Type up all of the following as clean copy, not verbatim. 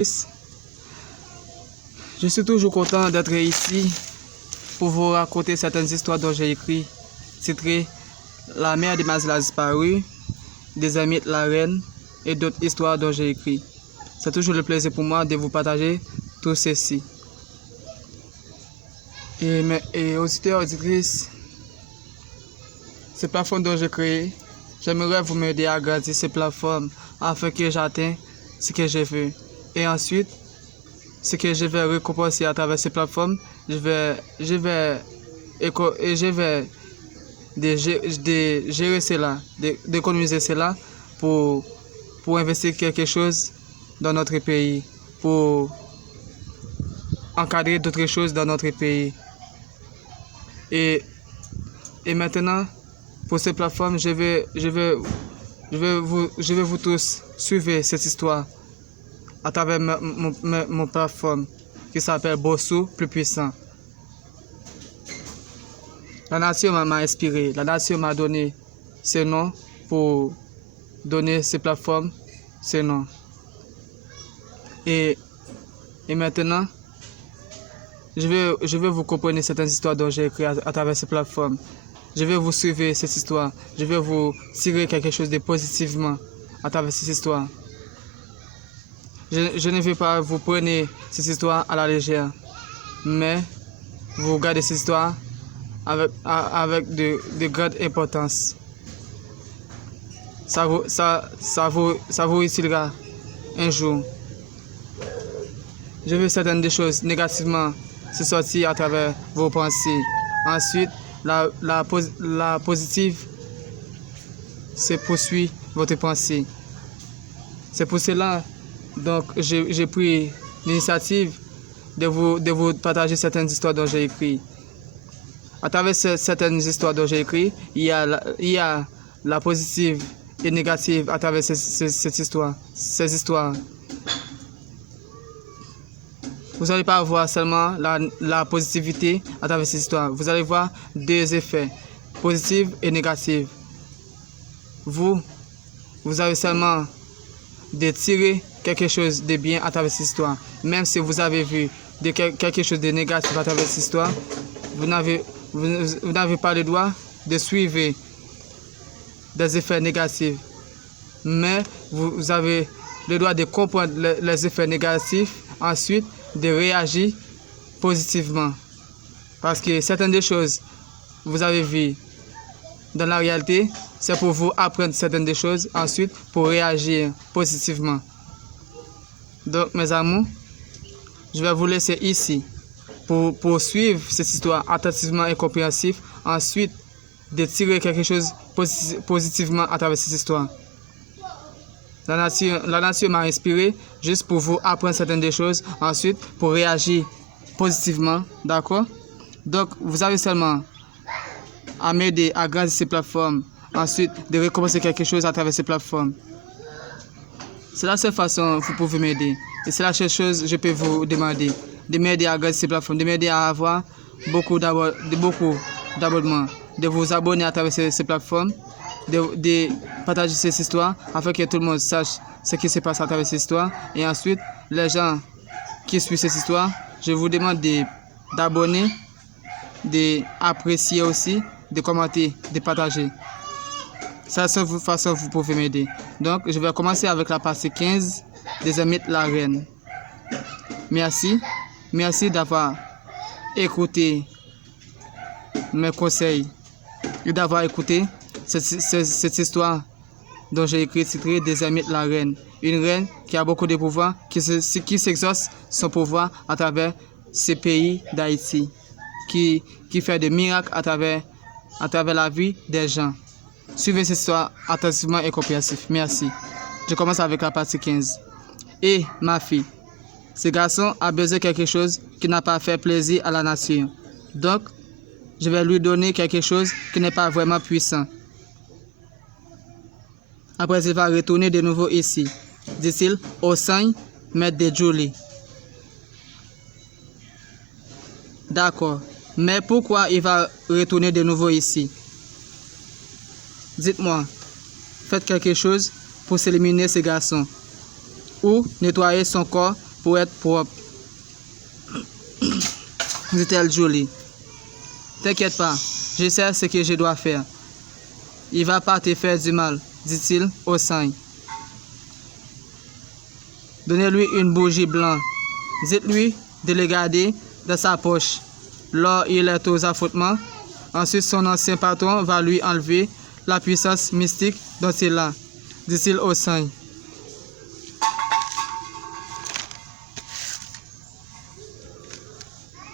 Je suis toujours content d'être ici pour vous raconter certaines histoires dont j'ai écrit, titrées La mère de Mazla a disparu, Des amis de la reine et d'autres histoires dont j'ai écrit. C'est toujours le plaisir pour moi de vous partager tout ceci. Et auditeurs, auditrices, ces plateformes dont j'ai créé, j'aimerais vous m'aider à grandir ces plateformes afin que j'atteigne ce que je veux. Et ensuite, ce que je vais récompenser à travers ces plateformes, je vais gérer cela, d'économiser cela pour investir quelque chose dans notre pays, pour encadrer d'autres choses dans notre pays. Et maintenant, pour ces plateformes, je vais vous tous suivre cette histoire à travers mon plateforme qui s'appelle Bossou plus puissant. La nation m'a inspiré, la nation m'a donné ce nom pour donner ces plateformes ce nom. Et maintenant, je vais vous comprendre certaines histoires dont j'ai écrit à travers ces plateformes. Je vais vous suivre cette histoire. Je vais vous tirer quelque chose de positivement à travers cette histoire. Je ne vais pas vous prendre cette histoire à la légère, mais vous regardez cette histoire avec de grande importance. Ça vous utilisera un jour. Je veux certaines des choses négativement se sortir à travers vos pensées. Ensuite, la positive se poursuit votre pensée. C'est pour cela donc j'ai pris l'initiative de vous partager certaines histoires dont j'ai écrit. À travers certaines histoires dont j'ai écrit, il y a la positive et négative à travers ces histoires. Vous n'allez pas voir seulement la positivité à travers ces histoires. Vous allez voir deux effets, positifs et négatifs. Vous avez seulement de tirer quelque chose de bien à travers cette histoire. Même si vous avez vu quelque chose de négatif à travers cette histoire, vous n'avez pas le droit de suivre des effets négatifs. Mais vous avez le droit de comprendre les effets négatifs, ensuite de réagir positivement. Parce que certaines des choses vous avez vues dans la réalité, c'est pour vous apprendre certaines des choses, ensuite pour réagir positivement. Donc mes amours, je vais vous laisser ici pour suivre cette histoire attentivement et compréhensif, ensuite de tirer quelque chose positivement à travers cette histoire. La nation m'a inspiré juste pour vous apprendre certaines des choses, ensuite pour réagir positivement, d'accord? Donc vous avez seulement à m'aider à grandir ces plateformes, ensuite de recommencer quelque chose à travers ces plateformes. C'est la seule façon que vous pouvez m'aider. Et c'est la seule chose que je peux vous demander. De m'aider à grandir ces plateformes, de m'aider à avoir beaucoup d'abonnements, de vous abonner à travers ces plateformes, de partager ces histoires afin que tout le monde sache ce qui se passe à travers ces histoires. Et ensuite, les gens qui suivent ces histoires, je vous demande d'abonner, d'apprécier aussi, de commenter, de partager. C'est la seule façon que vous pouvez m'aider. Donc, je vais commencer avec la partie 15 des amis de la reine. Merci. Merci d'avoir écouté mes conseils et d'avoir écouté cette histoire dont j'ai écrit titrée Des amis de la reine. Une reine qui a beaucoup de pouvoir, qui s'exerce son pouvoir à travers ce pays d'Haïti, qui fait des miracles à travers la vie des gens. Suivez cette histoire attentivement et compréhensif. Merci. Je commence avec la partie 15. Et ma fille, ce garçon a besoin de quelque chose qui n'a pas fait plaisir à la nature. Donc, je vais lui donner quelque chose qui n'est pas vraiment puissant. Après, il va retourner de nouveau ici, dit-il au 5 mètres de Julie. D'accord. Mais pourquoi il va retourner de nouveau ici? Dites-moi, faites quelque chose pour s'éliminer ce garçon. Ou nettoyer son corps pour être propre, dit-elle Julie. T'inquiète pas, je sais ce que je dois faire. Il va pas te faire du mal, dit-il au sang. Donnez-lui une bougie blanche. Dites-lui de le garder dans sa poche. Lors il est aux affrontements, ensuite son ancien patron va lui enlever la puissance mystique dont il a, dit-il au sang.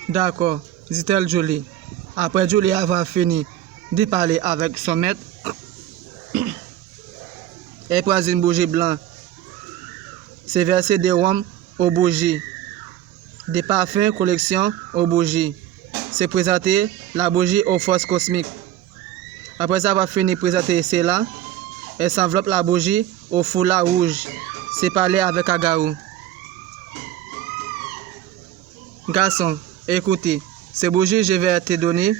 D'accord, dit-elle Julie. Après Julie avoir fini de parler avec son maître, elle prend une bougie blanche. C'est versé des rhum aux bougies, des parfums collection aux bougies. C'est présenter la bougie aux forces cosmiques. Après avoir fini de présenter cela, elle s'enveloppe la bougie au foulard rouge. C'est parler avec Agarou. Garçon, écoutez, ces bougies je vais te donner.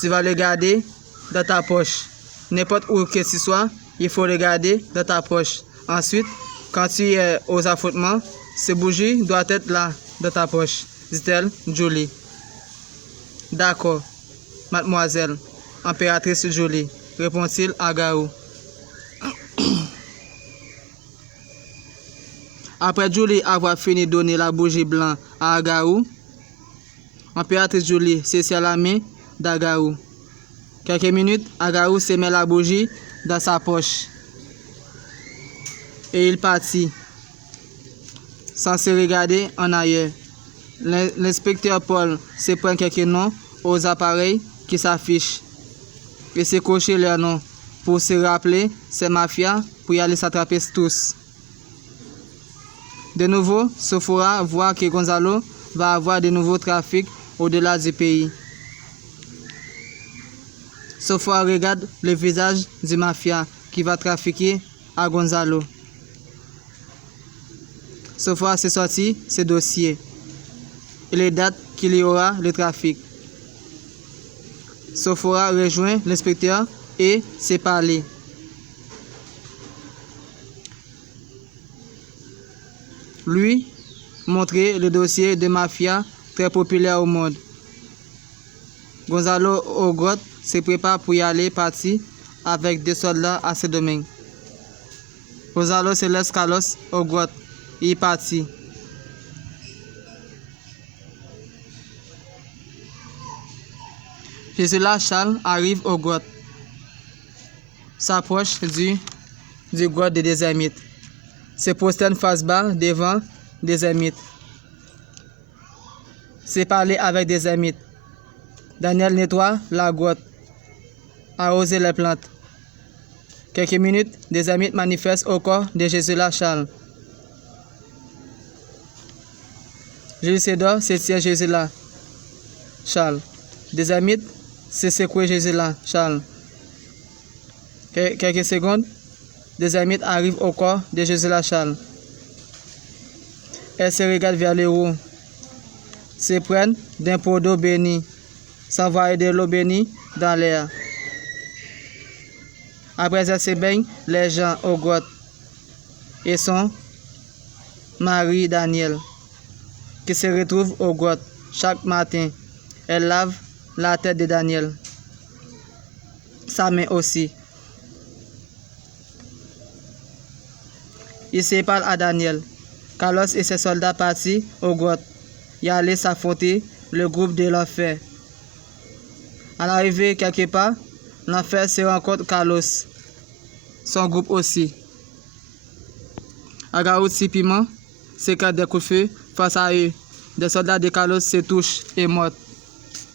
Tu vas les garder dans ta poche. N'importe où que ce soit, il faut les garder dans ta poche. Ensuite, quand tu es aux affrontements, ces bougies doivent être là dans ta poche, dit-elle Julie. D'accord, mademoiselle, impératrice Julie, répond-il à Garou. Après Julie avoir fini de donner la bougie blanche à Agarou, impératrice Julie saisit la main d'Agarou. Quelques minutes, Agarou se met la bougie dans sa poche. Et il partit, sans se regarder en arrière. L'inspecteur Paul se prend quelques noms aux appareils qui s'affichent et se cocher leurs noms pour se rappeler ces mafias pour y aller s'attraper tous. De nouveau, Sophora voit que Gonzalo va avoir de nouveaux trafics au-delà du pays. Sophora regarde le visage du mafia qui va trafiquer à Gonzalo. Sophora se sortit ses dossiers et les dates qu'il y aura le trafic. Sophora rejoint l'inspecteur et se parler. Lui montrer le dossier de mafia très populaire au monde. Gonzalo aux grottes se prépare pour y aller partir avec des soldats à ce domaine. Gonzalo se laisse Carlos aux grottes et est parti. Gisela Charles arrive aux grottes, s'approche du grotte des ermites, se prosterne face bas devant des ermites, se parler avec des ermites. Daniel nettoie la grotte, arrose les plantes. Quelques minutes, des ermites manifestent au corps de Gisela Charles. Jules Cédar se tient Gisela Charles. Des ermites se secouent Gisela Charles. Quelques secondes, des ermites arrivent au corps de Gisela Charles. Elles se regardent vers le haut, se prennent d'un pot d'eau bénie, s'envoient de l'eau bénie dans l'air. Après, elles se baignent les gens aux grottes et son mari Daniel, qui se retrouve aux grottes chaque matin. Elle lave la tête de Daniel, sa main aussi. Il se parle à Daniel. Carlos et ses soldats partis aux grottes y allaient s'affronter le groupe de l'enfer. À l'arrivée quelque part, l'enfer se rencontre Carlos, son groupe aussi. Agarou Piment s'écarte des coups de feu face à eux. Des soldats de Carlos se touchent et meurent.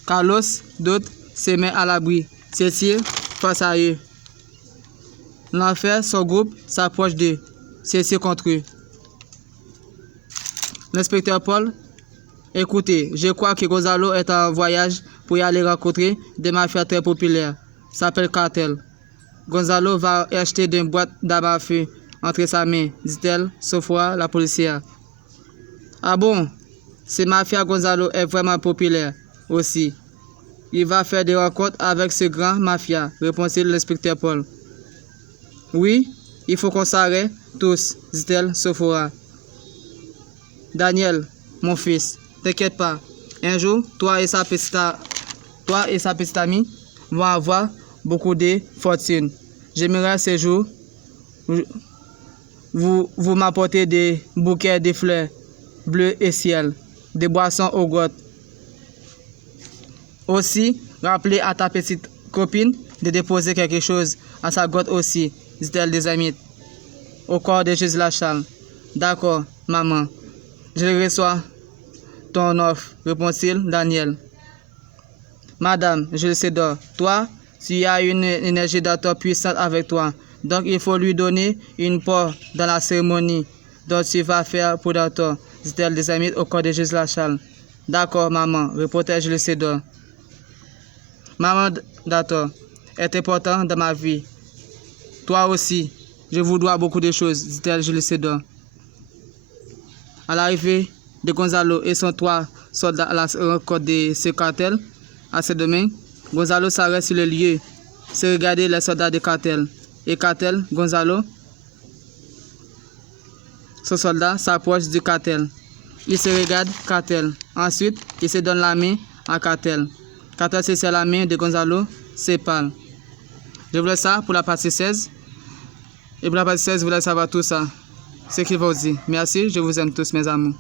Carlos, d'autres, se met à l'abri, se tire face à eux. L'enfer, son groupe, s'approche d'eux, se tire contre eux. L'inspecteur Paul, écoutez, je crois que Gonzalo est en voyage pour y aller rencontrer des mafias très populaires. S'appelle Cartel. Gonzalo va acheter une boîte d'armes à feu entre sa main, dit-elle, Sophora, la policière. Ah bon? Ce mafia Gonzalo est vraiment populaire aussi. Il va faire des rencontres avec ce grand mafia, répondit l'inspecteur Paul. Oui, il faut qu'on s'arrête tous, dit-elle, Sophora. Daniel, mon fils, t'inquiète pas. Un jour, toi et sa petite amie vont avoir beaucoup de fortune. J'aimerais ce jour, vous m'apportez des bouquets de fleurs bleues et ciel, des boissons aux grottes. Aussi, rappelez à ta petite copine de déposer quelque chose à sa grotte aussi, dit-elle des amis, au corps de Jésus la Charles. D'accord, maman, je reçois ton offre, répond-il Daniel. Madame, je le sais d'or, toi, tu as une énergie d'attente puissante avec toi, donc il faut lui donner une part dans la cérémonie dont tu vas faire pour d'or, dit-elle des amis au corps de Jésus la Charles. D'accord, maman, répondit je le sais d'or. Maman d'Ator est important dans ma vie. Toi aussi, je vous dois beaucoup de choses, dit-elle, je le sais d'or. À l'arrivée de Gonzalo et son 3 soldats à la rencontre de ce cartel, à ce domaine, Gonzalo s'arrête sur le lieu, se regarder les soldats de cartel. Et cartel, Gonzalo, son soldat, s'approche du cartel. Il se regarde cartel. Ensuite, il se donne la main à cartel. Cartel se serre la main de Gonzalo, se parle. Je voulais ça pour la partie 16. Et pour la partie 16, je voulais savoir tout ça. Ce qu'il faut dire. Merci, je vous aime tous, mes amours.